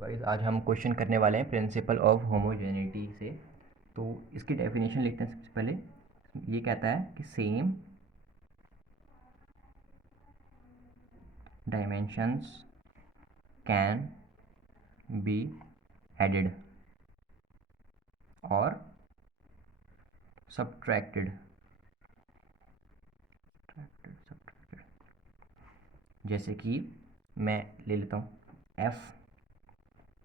Guys आज हम question करने वाले हैं प्रिंसिपल ऑफ होमोजेनिटी से। तो इसकी डेफिनेशन लिखते हैं सबसे पहले। ये कहता है कि same dimensions can be added और सब्ट्रैक्टेड। जैसे कि मैं ले लेता हूँ f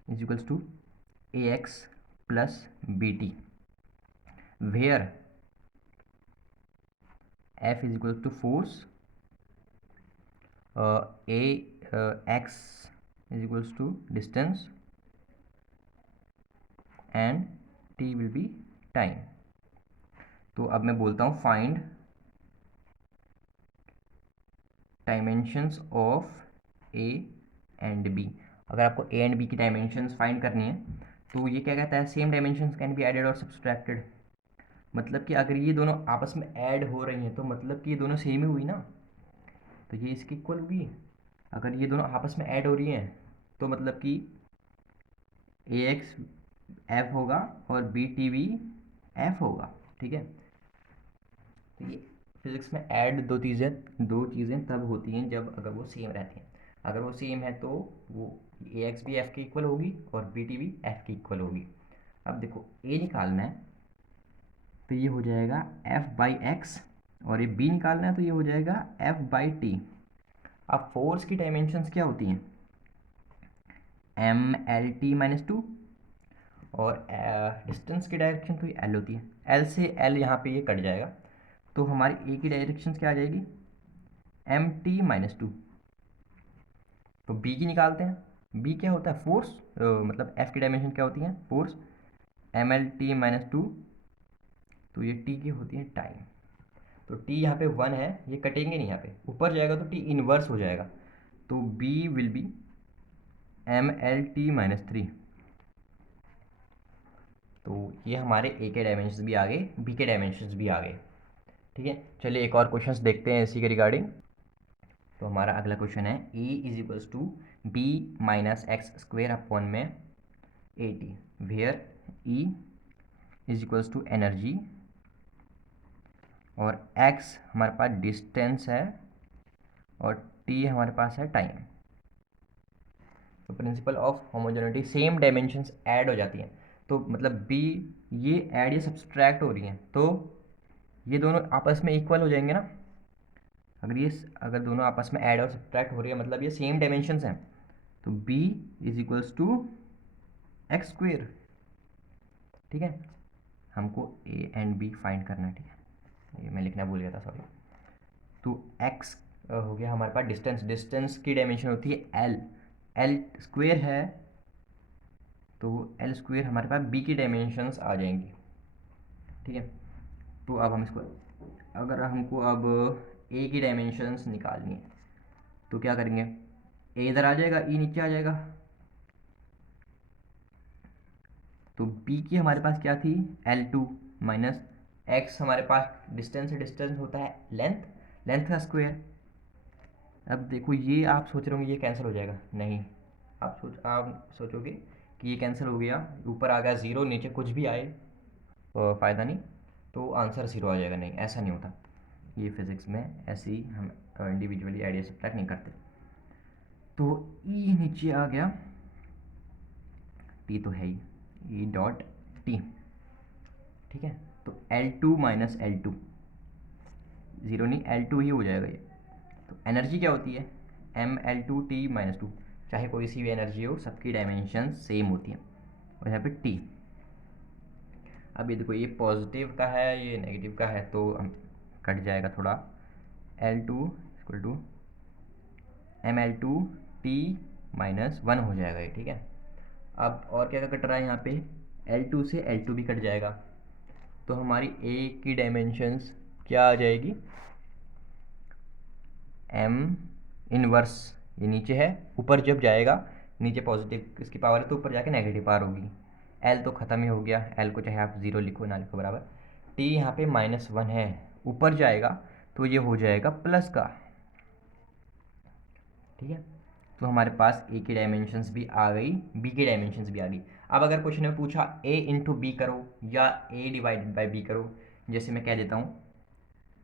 is equals to A X plus B T, where f is equal to force, a x is equals to distance and t will be time। तो अब मैं बोलता हूँ find dimensions of a and b। अगर आपको a and b की dimensions find करनी है तो ये क्या कहता है, same dimensions can be added और सब्सट्रैक्टेड। मतलब कि अगर ये दोनों आपस में ऐड हो रही हैं तो मतलब कि ये दोनों सेम ही हुई ना, तो ये इसकी इक्वल हुई। अगर ये दोनों आपस में ऐड हो रही हैं तो मतलब कि ए एक्स एफ होगा और बी टी वी एफ होगा। ठीक है, तो ये फिजिक्स में ऐड दो चीज़ें तब होती हैं जब अगर वो सेम रहती हैं। अगर वो सेम है तो वो ए एक्स भी एफ की इक्वल होगी और बी टी भी एफ की इक्वल होगी। अब देखो ए निकालना है तो ये हो जाएगा एफ बाई एक्स, और ये बी निकालना है तो ये हो जाएगा एफ बाई टी। अब फोर्स की डायमेंशंस क्या होती हैं, M L T minus two, और डिस्टेंस की डायरेक्शन तो ये एल होती है। एल से एल यहाँ पे ये कट जाएगा तो हमारी ए की डायरेक्शन क्या आ जाएगी, एम टी माइनस टू। तो बी की निकालते हैं, बी क्या होता है फोर्स, मतलब एफ की डायमेंशन क्या होती है force, M L T minus two, तो ये टी की होती है टाइम। तो टी यहाँ पे वन है, ये कटेंगे नहीं, यहाँ पे ऊपर जाएगा तो टी इनवर्स हो जाएगा, तो B will be M L T minus three. तो ये हमारे ए के डायमेंशंस भी आ गए, बी के डायमेंशंस भी आ गए। ठीक है, चलिए एक और क्वेश्चंस देखते हैं इसी के रिगार्डिंग। तो हमारा अगला क्वेश्चन है A is equals to B minus X square upon में A T, where E is equals to energy और एक्स हमारे पास डिस्टेंस है और टी हमारे पास है टाइम। तो principle of homogeneity, same dimensions add हो जाती हैं तो मतलब बी ये ऐड या सब्सट्रैक्ट हो रही हैं तो ये दोनों आपस में इक्वल हो जाएंगे ना। अगर दोनों आपस में ऐड और सब्ट्रैक्ट हो रही है मतलब ये सेम डायमेंशंस हैं, तो b is equals to X square. ठीक है, हमको a एंड b फाइंड करना है। ठीक है, ये मैं लिखना भूल गया था, सॉरी। तो x हो गया हमारे पास डिस्टेंस, डिस्टेंस की डायमेंशन होती है l, l स्क्वेयर है तो l स्क्वेयर हमारे पास b की डायमेंशंस आ जाएंगी। ठीक है, तो अब हम इसको, अगर हमको अब a की डायमेंशंस निकालनी है तो क्या करेंगे, a इधर आ जाएगा, e नीचे आ जाएगा। तो b की हमारे पास क्या थी L2 माइनस एक्स, हमारे पास डिस्टेंस है, डिस्टेंस होता है लेंथ, लेंथ का स्क्वायर। अब देखो ये आप सोच रहे होंगे ये कैंसिल हो जाएगा, नहीं। आप सोचोगे कि ये कैंसिल हो गया, ऊपर आ गया ज़ीरो, नीचे कुछ भी आए फ़ायदा नहीं, तो आंसर ज़ीरो आ जाएगा, नहीं ऐसा नहीं होता। ये फिज़िक्स में ऐसे ही हम इंडिविजुअली आइडिया सब्ट्रैक्ट नहीं करते। तो ई नीचे आ गया, टी तो है ही, ई डॉट टी। ठीक है, तो L2 minus L two, zero नहीं L2 ही हो जाएगा ये। तो एनर्जी क्या होती है, M L two T minus two, चाहे कोई सी भी एनर्जी हो सबकी डायमेंशन सेम होती हैं, और यहाँ पे टी। अब ये देखो ये पॉजिटिव का है ये नेगेटिव का है तो हम कट जाएगा थोड़ा, L2 equal to M L two T minus one हो जाएगा ये। ठीक है, अब और क्या क्या कट रहा है यहाँ पे, L2 से L2 भी कट जाएगा, तो हमारी A की डायमेंशंस क्या आ जाएगी, M इनवर्स, ये नीचे है, ऊपर जब जाएगा नीचे पॉजिटिव इसकी पावर है तो ऊपर जाके नेगेटिव पावर होगी। L तो ख़त्म ही हो गया, L को चाहे आप ज़ीरो लिखो ना लिखो बराबर। T यहाँ पे माइनस वन है, ऊपर जाएगा तो ये हो जाएगा प्लस का। ठीक है, तो हमारे पास ए की डायमेंशंस भी आ गई, बी की डायमेंशंस भी आ गई। अब अगर क्वेश्चन में पूछा ए इंटू बी करो या ए डिवाइडेड बाई बी करो, जैसे मैं कह देता हूँ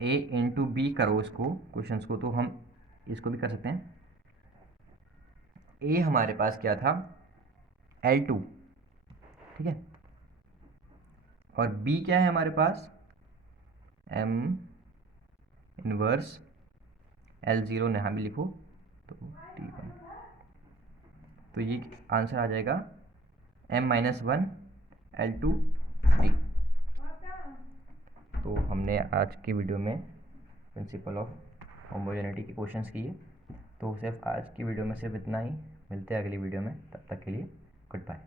ए इंटू बी करो इसको क्वेश्चंस को, तो हम इसको भी कर सकते हैं। ए हमारे पास क्या था, L2, ठीक है, और बी क्या है हमारे पास, M इनवर्स L0, यहाँ भी लिखो तो T1। तो ये आंसर आ जाएगा M-1 L2 D। तो हमने आज की वीडियो में प्रिंसिपल ऑफ होमोजेनिटी के क्वेश्चंस किए। तो सिर्फ आज की वीडियो में सिर्फ इतना ही, मिलते हैं अगली वीडियो में, तब तक के लिए गुड बाय।